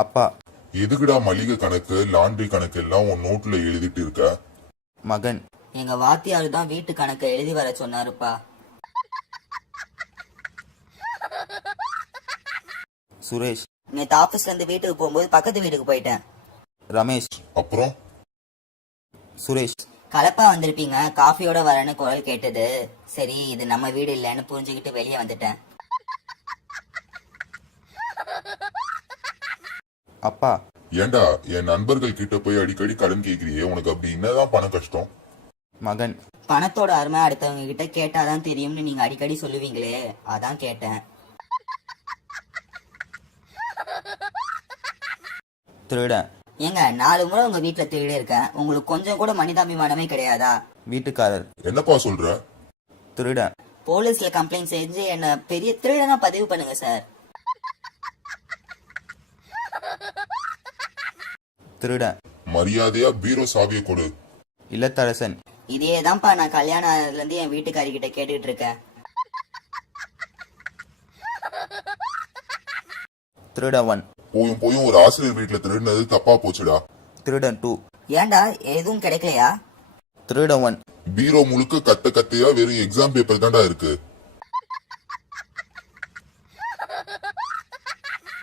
அப்பா. எதுக்குடா மளிகை கணக்கு லாண்ட்ரி கணக்கு எல்லாம் உன் நோட்ல எழுதிட்டு இருக்க? மகன். எங்க வாத்தியாரு தான் வீட்டு கணக்கை எழுதி வர சொன்னாருப்பா. சுரேஷ். நேற்று ஆபீஸ்ல இருந்து வீட்டுக்கு போகும்போது பக்கத்து வீட்டுக்கு போயிட்டேன். ரமேஷ். அப்புறம் சுரேஷ். கலப்பா வந்திருப்பீங்க, காஃபியோட வரேன்னு குரல் கேட்டது. சரி இது நம்ம வீடு இல்லைன்னு புரிஞ்சுக்கிட்டு வெளியே வந்துட்டேன். அப்பா. ஏண்டா என் நண்பர்கள் கிட்ட போய் அடிக்கடி கடன் கேக்குறியே, உனக்கு அப்படி என்னதான் பண கஷ்டம்? மகன். பணத்தோட அருமை அடுத்தவங்க கிட்ட கேட்டாதான் தெரியும்னு நீங்க அடிக்கடி சொல்லுவீங்களே, அதான் கேட்டேன். திருடன். ஏங்க 4 முறை உங்க வீட்டுல திருடி இருக்கேன், உங்களுக்கு கொஞ்சம் கூட மனிதாபிமானமே கிடையாதா? வீட்டுக்காரர். என்னப்பா சொல்ற? திருடன். போலீஸ்ல கம்ப்ளைண்ட் செஞ்சு என்ன பெரிய திருடனா பதிவு பண்ணுங்க சார். திருடன். மரியாதையா பீரோ சாவியை கொடு. இல்லத்தரசன். இதேதான்ப்பா நான் கல்யாணம் ஆனதுல இருந்து என் வீட்டுக்காரி கிட்ட கேட்டுட்டு இருக்கேன். திருடவன். போயும் போயும் ஒரு ஆசிரியர் வீட்டுல திருடினது தப்பா போச்சுடா. திருடன் 2. ஏன்டா எதுவும் கிடைக்கலையா? திருடவன். பீரோ முழுக்க கத்தையா வெறும் எக்ஸாம் பேப்பர் தான்டா இருக்கு.